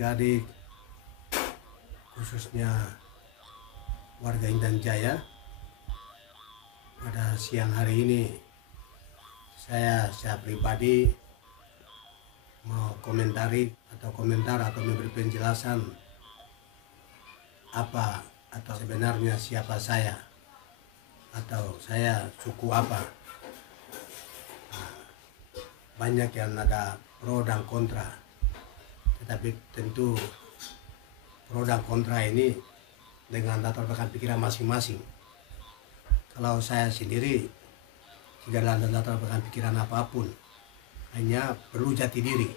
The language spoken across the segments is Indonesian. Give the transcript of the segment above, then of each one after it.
adik-adik, khususnya warga Intan Jaya. Pada siang hari ini saya pribadi mau komentar atau memberi penjelasan apa atau sebenarnya siapa saya atau saya suku apa. Banyak yang ada pro dan kontra, tetapi tentu pro dan kontra ini dengan latar belakang pikiran masing-masing. Kalau saya sendiri tidak ada latar belakang pikiran apapun, hanya perlu jati diri.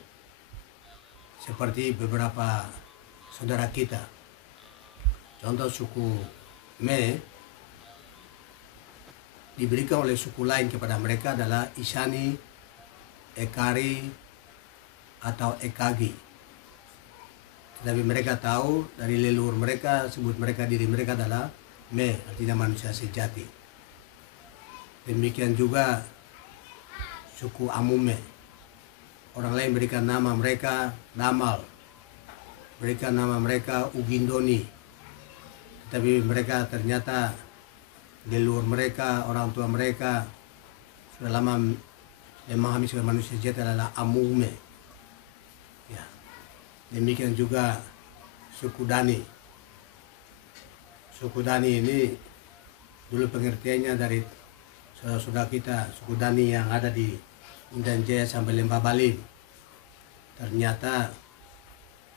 Seperti beberapa saudara kita, contoh suku Me diberikan oleh suku lain kepada mereka adalah Isani, Ekari, atau Ekagi. Tetapi mereka tahu dari leluhur mereka, sebut mereka diri mereka adalah Me, artinya manusia sejati. Demikian juga suku Amume. Orang lain berikan nama mereka Damal, berikan nama mereka Ugindoni. Tetapi mereka ternyata leluhur mereka, orang tua mereka sudah lama memahami sebagai manusia sejati adalah Amume. Ya. Demikian juga suku Dani. Suku Dani ini dulu pengertiannya dari saudara-saudara kita, suku Dani yang ada di Intan Jaya sampai Lembah Baliem. Ternyata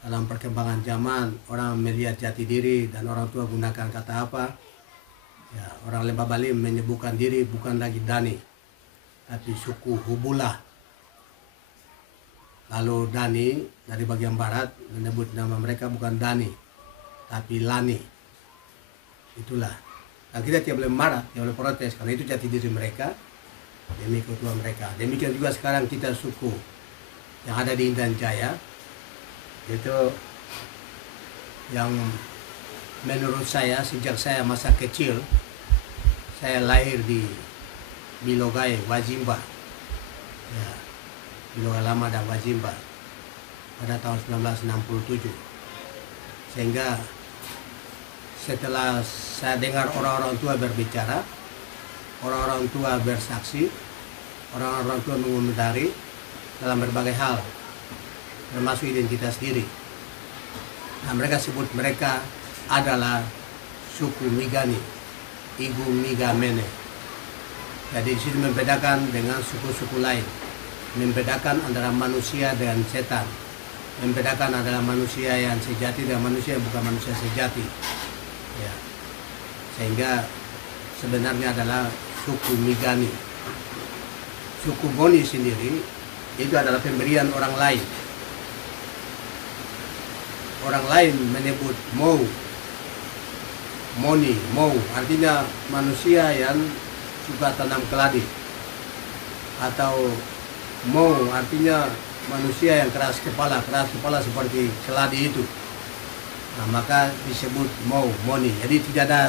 dalam perkembangan zaman orang melihat jati diri dan orang tua gunakan kata apa? Ya, orang Lembah Baliem menyebutkan diri bukan lagi Dani, tapi suku Hubula. Lalu Dani dari bagian barat menyebut nama mereka bukan Dani, tapi Lani. Itulah. Dan kita tidak boleh marah, tidak boleh protes, karena itu jati diri mereka demi keutuhan mereka. Demikian juga sekarang kita suku yang ada di Intan Jaya, itu yang menurut saya sejak saya masa kecil, saya lahir di Bilogai, Wajimba, ya, Bilogai Lama dan Wajimba pada tahun 1967. Sehingga setelah saya dengar orang-orang tua berbicara, orang-orang tua bersaksi, orang-orang tua mengomentari dalam berbagai hal, termasuk identitas diri. Nah, mereka sebut mereka adalah suku Migani, Igu Migamene. Jadi di situ membedakan dengan suku-suku lain, membedakan antara manusia dengan setan, membedakan adalah manusia yang sejati dan manusia yang bukan manusia sejati. Ya. Sehingga sebenarnya adalah suku Migani. Suku Boni sendiri itu adalah pemberian orang lain. Orang lain menyebut Mau, Moni, Mau, artinya manusia yang suka tanam keladi, atau Mau artinya manusia yang keras kepala seperti keladi itu. Nah, maka disebut Mau, Moni. Jadi tidak ada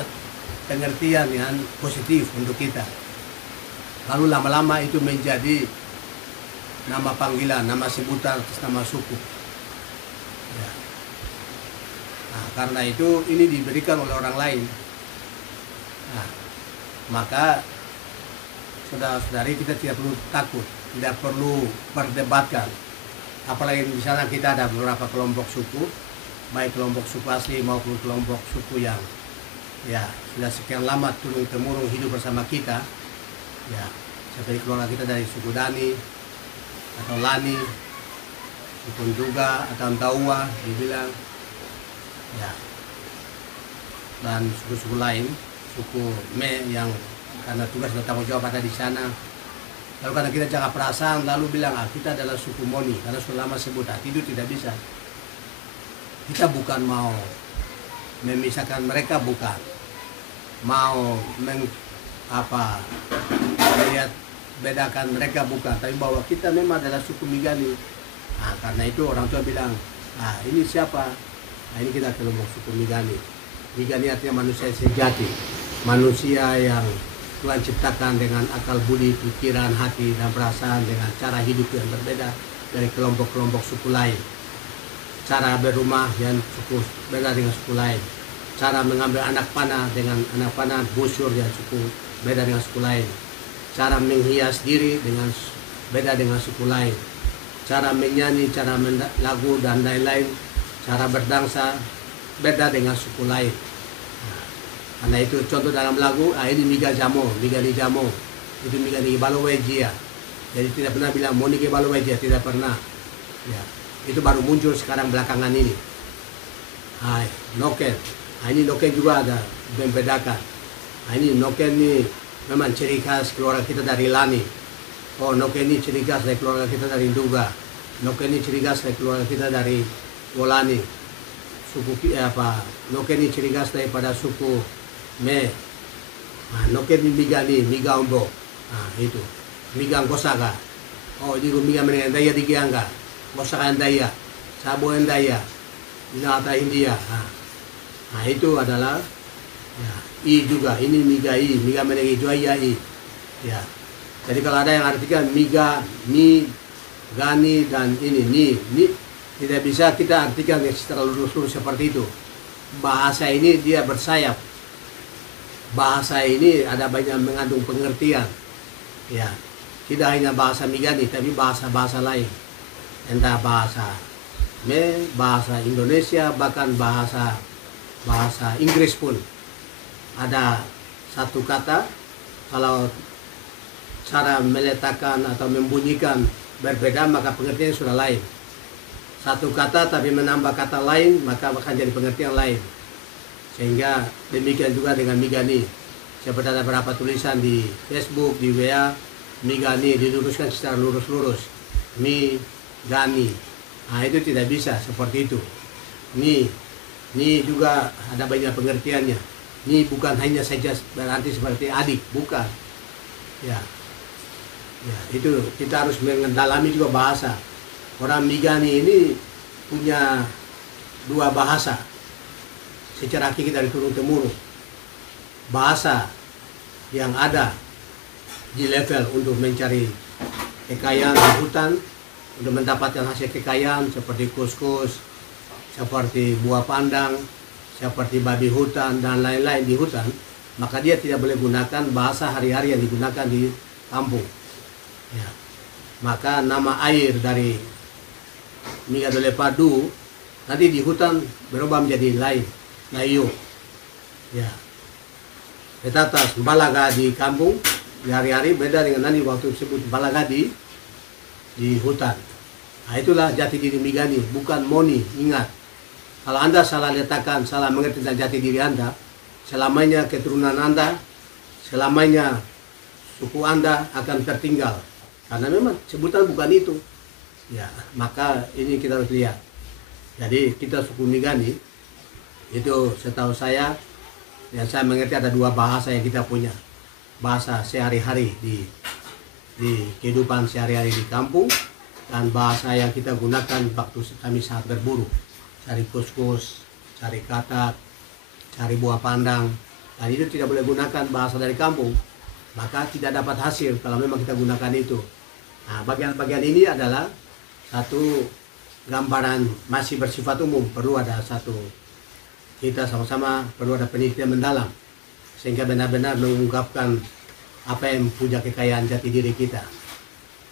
pengertian yang positif untuk kita. Lalu lama-lama itu menjadi nama panggilan, nama sebutan atas nama suku. Ya. Nah, karena itu ini diberikan oleh orang lain. Nah, maka saudara-saudari kita tidak perlu takut, tidak perlu berdebatkan. Apalagi di sana kita ada beberapa kelompok suku, baik kelompok suku asli maupun kelompok suku yang ya sudah sekian lama turun-temurun hidup bersama kita. Ya, seperti keluarga kita dari suku Dani atau Lani, suku juga atau Tawa dibilang, ya, dan suku-suku lain, suku Me yang karena tugas dan tanggung jawab ada di sana. Lalu karena kita jaga perasaan lalu bilang kita adalah suku Moni karena sudah lama sebut, itu tidak bisa. Kita bukan mau memisahkan mereka, bukan mau melihat bedakan mereka, bukan, tapi bahwa kita memang adalah suku Migani. Nah, karena itu orang tua bilang, ini siapa? Nah, ini kita kelompok suku Migani. Migani artinya manusia sejati, manusia yang Tuhan ciptakan dengan akal budi, pikiran, hati, dan perasaan dengan cara hidup yang berbeda dari kelompok-kelompok suku lain. cara berumah yang suku beda dengan suku lain, cara mengambil anak panah dengan anak panah busur yang suku beda dengan suku lain, cara menghias diri dengan beda dengan suku lain, cara menyanyi, cara lagu dan lain-lain, cara berdansa beda dengan suku lain. Nah, karena itu contoh dalam lagu, ini miga jamo, miga ni jamo, itu miga ni balowejia. Jadi tidak pernah bilang moni ke balowejia, tidak pernah. Ya, itu baru muncul sekarang belakangan ini. Noken, ini noken juga ada membedakan. Ini noken ini memang ciri khas keluarga kita dari Lani. Oh, noken ini ciri khas dari keluarga kita dari Duga. Noken ini ciri khas dari keluarga kita dari Wolani. Suku noken ini ciri khas daripada suku Me. Noken ini miga ombo. Itu miga Gosaga. Oh, ini miga menengah daya di Giangga. Gosaga daya, Sabo daya, Nata India. Itu adalah ya, I juga. Ini miga menengah juaya I. Ya. Jadi kalau ada yang artikan miga, ni, gani dan ini ni tidak bisa kita artikan secara lurus-lurus seperti itu. Bahasa ini dia bersayap. Bahasa ini ada banyak mengandung pengertian. Ya, tidak hanya bahasa Migani, tapi bahasa-bahasa lain. Entah bahasa bahasa Indonesia, bahkan bahasa Inggris pun. Ada satu kata, kalau cara meletakkan atau membunyikan berbeda, maka pengertian sudah lain. Satu kata tapi menambah kata lain, maka akan jadi pengertian lain. Sehingga demikian juga dengan Migani. Seperti ada beberapa tulisan di Facebook, di WA, Migani diluruskan secara lurus-lurus. Migani. Itu tidak bisa seperti itu. Ni juga ada banyak pengertiannya. Ni bukan hanya saja berarti seperti adik, bukan. Ya, itu kita harus mendalami juga bahasa. Orang Migani ini punya dua bahasa secara hakiki dari turun-temurun. Bahasa yang ada di level untuk mencari kekayaan di hutan, untuk mendapatkan hasil kekayaan seperti kuskus, seperti buah pandang, seperti babi hutan dan lain-lain di hutan, maka dia tidak boleh gunakan bahasa hari-hari yang digunakan di kampung. Ya. Maka nama air dari Migadole Padu nanti di hutan berubah menjadi lain, layu. Ya. Tetatas balaga di kampung di hari-hari beda dengan nanti waktu disebut balaga di hutan. Itulah jati diri Migani, bukan Moni. Ingat, kalau Anda salah letakkan, salah mengerti tentang jati diri Anda, selamanya keturunan Anda, selamanya suku Anda akan tertinggal. Karena memang sebutan bukan itu. Ya, maka ini kita harus lihat. Jadi kita suku Migani itu setahu saya, yang saya mengerti ada dua bahasa yang kita punya. Bahasa sehari-hari di kehidupan sehari-hari di kampung, dan bahasa yang kita gunakan waktu kami saat berburu, cari kuskus, cari katak, cari buah pandang. Dan itu tidak boleh gunakan bahasa dari kampung, maka tidak dapat hasil kalau memang kita gunakan itu. Bagian-bagian ini adalah satu gambaran masih bersifat umum. Perlu ada satu, kita sama-sama perlu ada penelitian mendalam sehingga benar-benar mengungkapkan apa yang punya kekayaan jati diri kita,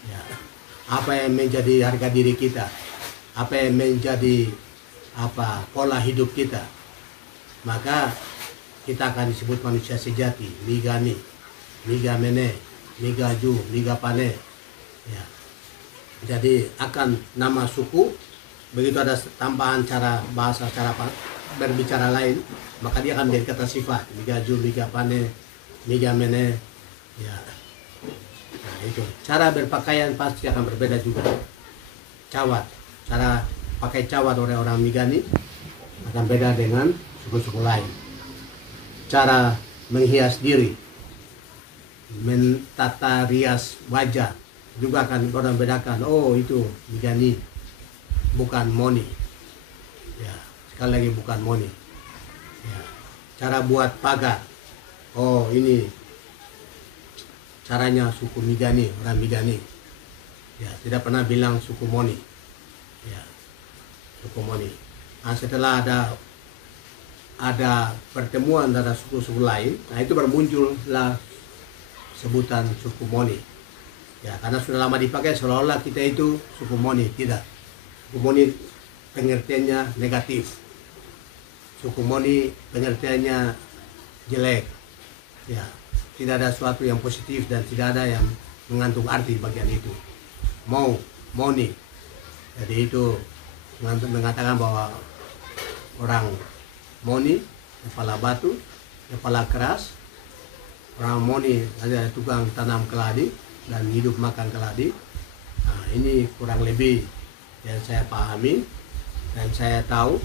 ya, apa yang menjadi harga diri kita, apa yang menjadi pola hidup kita. Maka kita akan disebut manusia sejati, Migani, Migamene, Migaju, Migapane. Ya. Jadi akan nama suku, begitu ada tambahan cara bahasa, cara berbicara lain, maka dia akan menjadi kata sifat, Migaju, Migapane, Migamene. Ya. Nah, itu cara berpakaian pasti akan berbeda juga. Cawat, cara pakai cawat oleh orang Migani akan beda dengan suku-suku lain. Cara menghias diri, mentata rias wajah juga akan orang bedakan. Oh, itu Migani, bukan Moni. Ya, sekali lagi bukan Moni. Ya. Cara buat pagar, oh ini caranya suku Migani, orang Migani. Ya, tidak pernah bilang suku Moni. Ya. suku Moni. Nah, setelah ada pertemuan antara suku-suku lain, nah itu bermuncullah sebutan suku Moni. Ya, karena sudah lama dipakai seolah-olah kita itu suku Moni. Tidak. Suku Moni pengertiannya negatif. Suku Moni pengertiannya jelek. Ya, tidak ada sesuatu yang positif dan tidak ada yang mengandung arti bagian itu. Moni. Jadi itu mengatakan bahwa orang Moni, kepala batu, kepala keras. Orang Moni ada tukang tanam keladi dan hidup makan keladi. Nah, ini kurang lebih yang saya pahami dan saya tahu.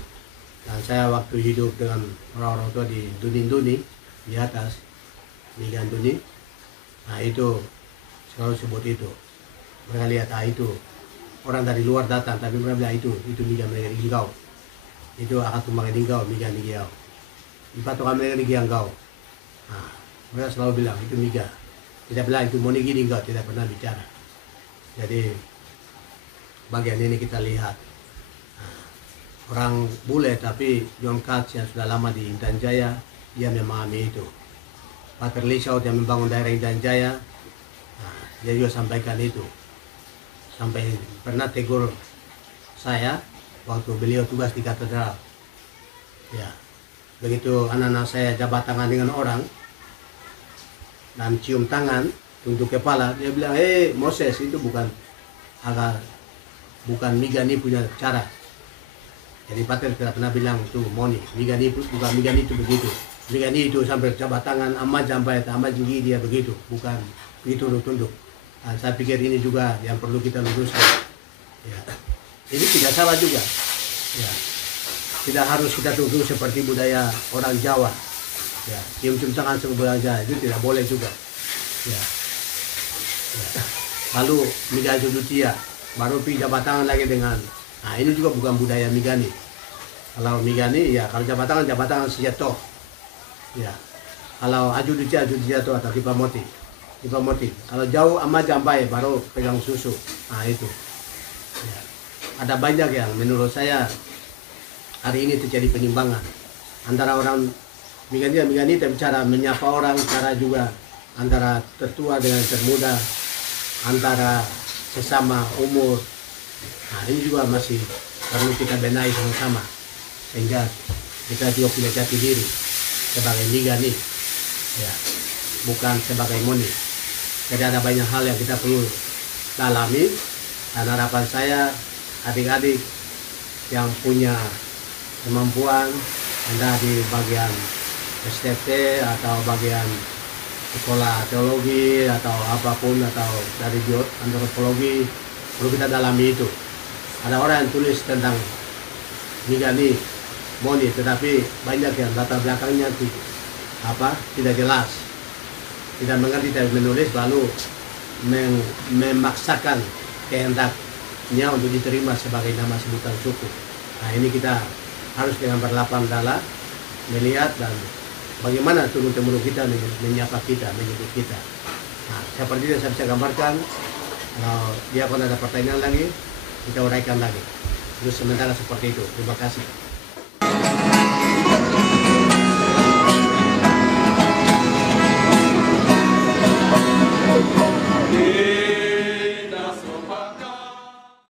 Dan saya waktu hidup dengan orang-orang tua di Duni di atas Migan Duni. Nah itu selalu sebut itu. Mereka lihat itu orang dari luar datang, tapi mereka bilang itu Migan mereka di Gau. Itu akan tumbang di Gau, Migan di Gau. Dipatokan mereka di Gau. Nah, mereka selalu bilang itu Miga. Tidak bilang itu Moni di Gau, tidak pernah bicara. Jadi bagian ini kita lihat. Orang bule tapi John Katz yang sudah lama di Intan Jaya, dia memahami itu. Pater Lisau yang membangun daerah Intan Jaya, nah, dia juga sampaikan itu. Sampai pernah tegur saya waktu beliau tugas di katedral. Ya, begitu anak-anak saya jabat tangan dengan orang dan cium tangan untuk kepala, dia bilang, Moses itu bukan Migani punya cara. Jadi Pater tidak pernah bilang itu Moni, Migani bukan Migani itu begitu. Migani itu sampai jabat tangan, amat sampai tinggi dia begitu, bukan begitu tunduk. Nah, saya pikir ini juga yang perlu kita luruskan. Ya. Ini tidak salah juga. Ya. Tidak harus kita tunduk seperti budaya orang Jawa. Ya, cium-cium tangan seperti orang Jawa itu tidak boleh juga. Ya. Ya. Lalu Migani Judutia, baru pergi jabat tangan lagi dengan. Nah ini juga bukan budaya Migani. Kalau Migani ya kalau jabat tangan sejato. Ya. Kalau Ajudutia atau Kipamoti. Kalau jauh amat jambai baru pegang susu. Nah itu. Ya. Ada banyak yang menurut saya hari ini terjadi penyimpangan antara orang Migani tapi cara menyapa orang, cara juga antara tertua dengan termuda, antara sesama umur. Nah ini juga masih perlu kita benahi sama-sama sehingga kita juga punya jati diri sebagai Migani, ya, bukan sebagai Moni. Jadi ada banyak hal yang kita perlu dalami dan harapan saya adik-adik yang punya kemampuan Anda di bagian STT atau bagian sekolah teologi atau apapun atau dari antropologi perlu kita dalami itu. Ada orang yang tulis tentang Migani, Moni, tetapi banyak yang latar belakangnya tidak jelas, tidak mengerti dan menulis lalu memaksakan kehendaknya untuk diterima sebagai nama sebutan suku. Nah ini kita harus dengan berlapang dada melihat dan bagaimana turun-temurun kita menyapa kita, menyebut kita. Nah seperti yang saya bisa gambarkan. Kalau dia pun ada pertanyaan lagi, kita uraikan lagi. Terus sementara seperti itu. Terima kasih.